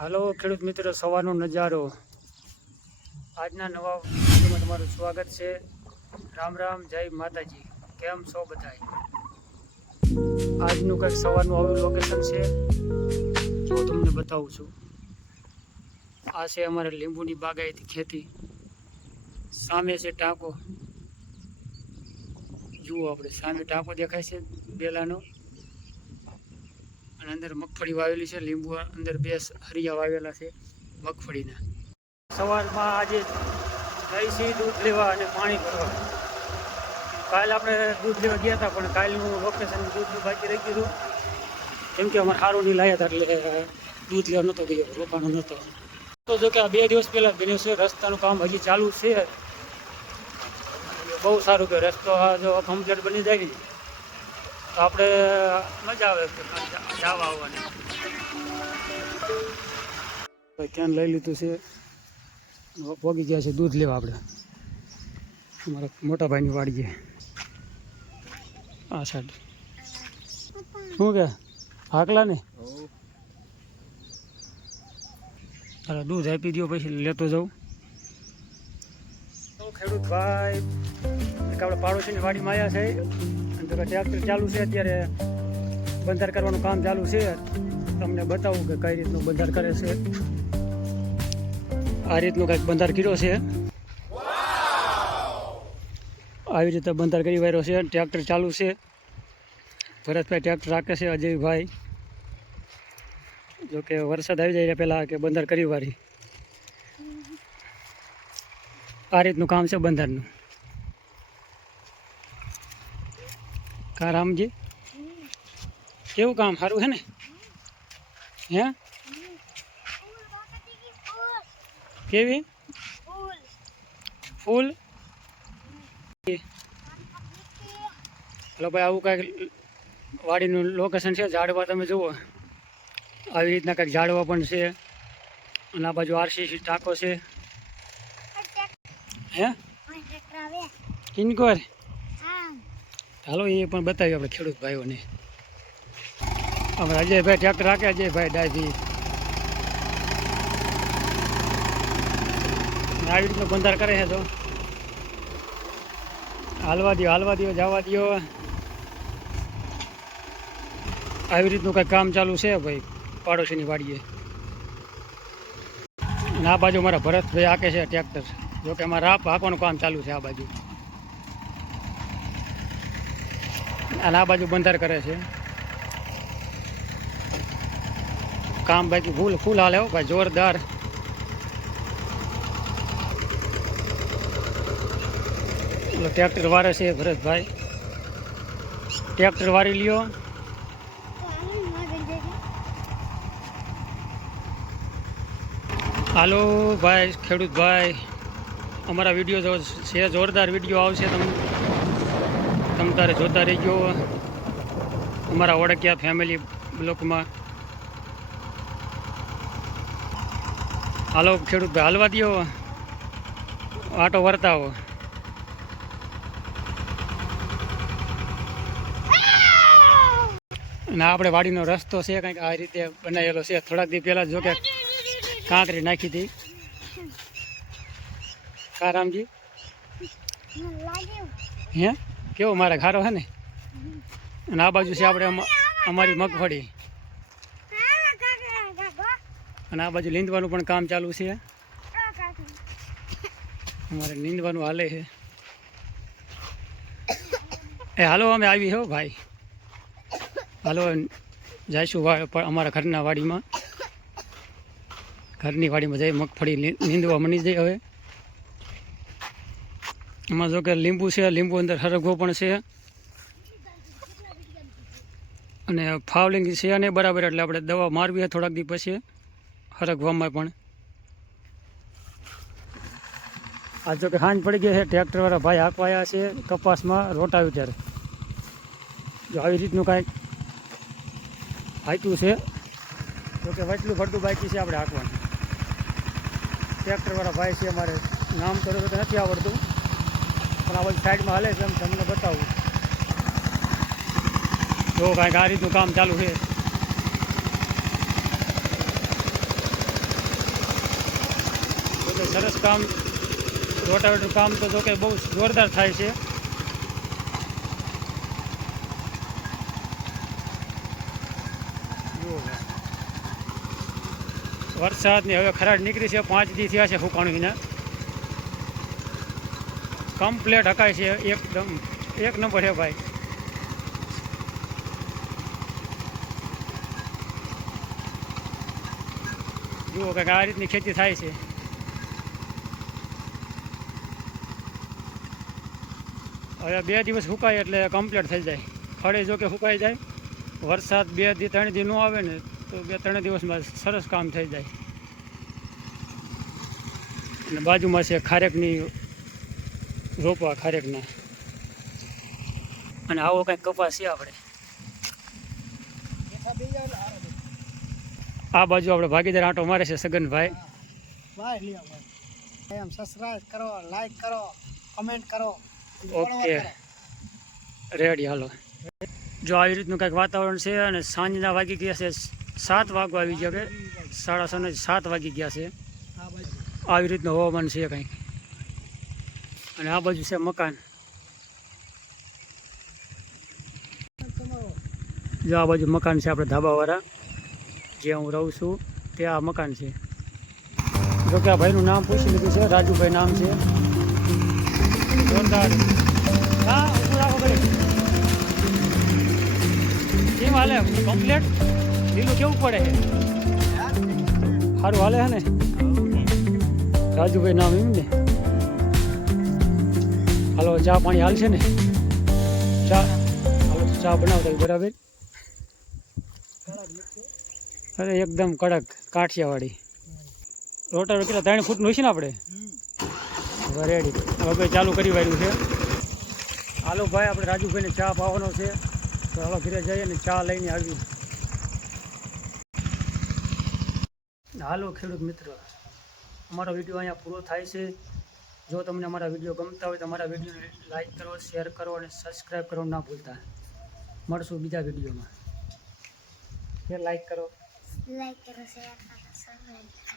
હાલો ખેડૂત મિત્રો, સવારનો નજારો. આજના નવા વિડીયોમાં તમારું સ્વાગત છે. રામ રામ, જય માતાજી. કેમ છો બધાય? આજનું કંઈક સવારનું આવું લોકેશન છે. જો તમને બતાવું છું. આ છે અમારે લીંબુની બાગાયતી ખેતી. સામે છે ટાંકો. જુઓ આપણે, સામે ટાંકો દેખાય છે બેલાનો. અને અંદર મગફળી વાવેલી છે, લીંબુ અંદર બે હરિયા વાવેલા છે, મગફળીના. સવારમાં આજે જઈ છીએ દૂધ લેવા અને પાણી ભરવા. કાલ આપણે દૂધ લેવા ગયા હતા, પણ કાલનું લોકેશન દૂધનું બાકી રહી ગયું કેમ કે અમારે સારું નહીં લાવ્યા હતા, એટલે દૂધ લેવા નહોતો ગયો રોકાણો નહોતો. તો જો કે આ બે દિવસ પહેલાં બન્યું છે, રસ્તાનું કામ હજી ચાલુ છે. બહુ સારું કે રસ્તો જો કમ્પ્લીટ બની જાય ને તો આપણે મજા આવે જવા આવવાની. ત્યાં લઈ લીધું છે. પોગી ગયા છે દૂધ લેવા આપણે. અમારા મોટા ભાઈની વાડીએ આ સાઈડ શું કે? હાકલા ને? અરે દૂધ આપી દો પછી લેતો જાઉં. ખેડૂત ભાઈ એક આપણે પાડોશીની વાડીમાં આવ્યા છે. તો ટ્રેક્ટર ચાલુ છે અત્યારે. બંધાર કરવાનું કામ ચાલુ છે. તમને બતાવું કે કઈ રીતનું બંધાર કરે છે. આ રીતનું કંઈક બંધાર કર્યો છે. આવી રીતે બંધાર કરી વાર્યો છે. ટ્રેક્ટર ચાલુ છે. ભરતભાઈ ટ્રેક્ટર રાખે છે, અજયભાઈ. જોકે વરસાદ આવી જાય પહેલાં કે બંધાર કરી વારી. આ રીતનું કામ છે બંધારનું. કા રામજી કેવું કામ? સારું હે ને? હે? કેવી? ફૂલ? હલો ભાઈ આવું કાંઈક વાડીનું લોકેશન છે ઝાડવા તમે જુઓ. આવી રીતના કંઈક ઝાડવા પણ છે. અને આ બાજુ આરસીસી ટાંકો છે. હે? કિનકોર? હાલો, એ પણ બતાવ્યું આપણે ખેડૂત ભાઈઓને. આપણે અજયભાઈ ટ્રેક્ટર રાખે, અજયભાઈ ડાયથી આવી રીતનો બંધાર કરે છે તો હાલવા દો હાલવા દો જવા દો આવી રીતનું કંઈક કામ ચાલુ છે ભાઈ, પાડોશીની વાડીએ. અને આ બાજુ મારા ભરતભાઈ હાકે છે ટ્રેક્ટર. જોકે અમારે રાપ હાંકવાનું કામ ચાલુ છે આ બાજુ અને આ બાજુ બંધાર કરે છે. કામ બાકી ફૂલ ફૂલ હાલે હો ભાઈ, જોરદાર. ટ્રેક્ટર વારે છે ભરતભાઈ. ટ્રેક્ટર વારી લ્યો. હાલો ભાઈ, ખેડૂત ભાઈ. અમારા વીડિયો જો છે, જોરદાર વીડિયો આવશે તમ તમ તારે જોતા રહેજો. અમારા ઓળખ્યા ફેમિલી બ્લોકમાં હાલો ખેડૂત ભાઈ હાલવા દો આટો વર્તાવો. અને આપણે વાડીનો રસ્તો છે કંઈક આ રીતે બનાવેલો છે. થોડાક દી પહેલાં જો કે કાંકરી નાખી હતી. કારામજી હે? કેવો મારે ખારો હે ને? અને આ બાજુ છે આપણે અમા- અમારી મગફળી. અને આ બાજુ લીંદવાનું પણ કામ ચાલુ છે. અમારે નીંદવાનું હાલે છે. એ હાલો અમે આવી હો ભાઈ. હાલો જઈશું ભાઈ અમારા ઘરના વાડીમાં. ઘરની વાડીમાં જઈ મગફળી નીંદવા મની જાય હવે. એમાં જો કે લીંબુ છે, લીંબુ અંદર હરગવો પણ છે. અને ફાવલિંગ છે ને બરાબર એટલે આપણે દવા મારવી થોડાક દી પછી, હરગવામાં પણ. આ જો કે હાંજ પડી ગઈ છે, ટ્રેક્ટરવાળા ભાઈ હાંકવાયા છે, કપાસમાં રોટાવેટર જો આવી રીતનું કાંઈક હાંક્યું છે, જો કે વચલું ભરતું બાકી છે આપણે હાંકવાનું. ટ્રેક્ટરવાળા ભાઈ છે, અમારે નામ કરો તો નથી આવડતું. પણ આ બધી સાઈડમાં હાલે છે, એમ તમને બતાવું. જો કાંઈક રીતનું કામ ચાલુ છે. સરસ કામ રોટાવેટનું કામ તો જો કે બહુ જોરદાર થાય છે. વરસાદની હવે ખરાડ નીકળી છે, પાંચ દી થયા છે ફૂકાણીના કમ્પ્લેટ હકાય છે. એકદમ. એક નંબર છે ભાઈ. જુઓ કે આ રીતની ખેતી થાય છે. હવે બે દિવસ સુકાય એટલે કમ્પ્લીટ થઈ જાય. ખડે જો કે સુકાઈ જાય. વરસાદ બે દી, ત્રણ દી ન આવે ને, તો બે ત્રણ દિવસમાં સરસ કામ થઈ જાય. અને બાજુમાં છે ખારેકની રોપવા ખારેકના અને આવો કંઈક કપાસ છે આપણે. આ બાજુ આપણે ભાગીદાર આંટો મારે છે સગનભાઈ. એમ સબસ્ક્રાઇબ કરો લાઈક કરો કમેન્ટ કરો. ઓકે. રેડી હાલો. જો આવી રીતનું કંઈક વાતાવરણ છે અને સાંજના વાગી ગયા છે સાત વાગવા આવી ગયા કે સાડા છ સાત વાગી ગયા છે. આવી રીતનું હવામાન છે કંઈક. અને આ બાજુ છે મકાન. જો આ બાજુ મકાન છે આપણે ધાબાવાળા જ્યાં હું રહું છું, તે આ મકાન છે. જો કે આ ભાઈનું નામ પૂછી લીધું છે, રાજુભાઈ નામ છે. જોરદાર. હા કેમ હાલે? કમ્પ્લેટ લીલું કેવું પડે? સારું હાલે હે ને? રાજુભાઈ નામ એમ ને? હાલો, ચા પાણી હાલ છે ને? ચા, હાલો ચા બનાવતા બરાબર અરે, એકદમ કડક કાઠિયાવાડી. રોટર કેટલા ત્રણ ફૂટનું છે ને આપણે? હવે રેડી હવે ચાલુ કરી વાળ્યું છે. હાલો ભાઈ, આપણે રાજુભાઈને ચા પાવાનો છે. તો હાલો, ઘરે જઈએ ને ચા લઈને આવી હાલો ખેડૂત મિત્ર, અમારો વીડિયો અહીંયા પૂરો થાય છે. જો તમને અમારા વીડિયો ગમતા હોય તો અમારા વિડીયોને લાઇક કરો શેર કરો અને સબસ્ક્રાઈબ કરો ના ભૂલતા. મળશું બીજા વિડીયોમાં. લાઈક કરો. લાઈક કરો શેર કરો સબસ્ક્રાઇબ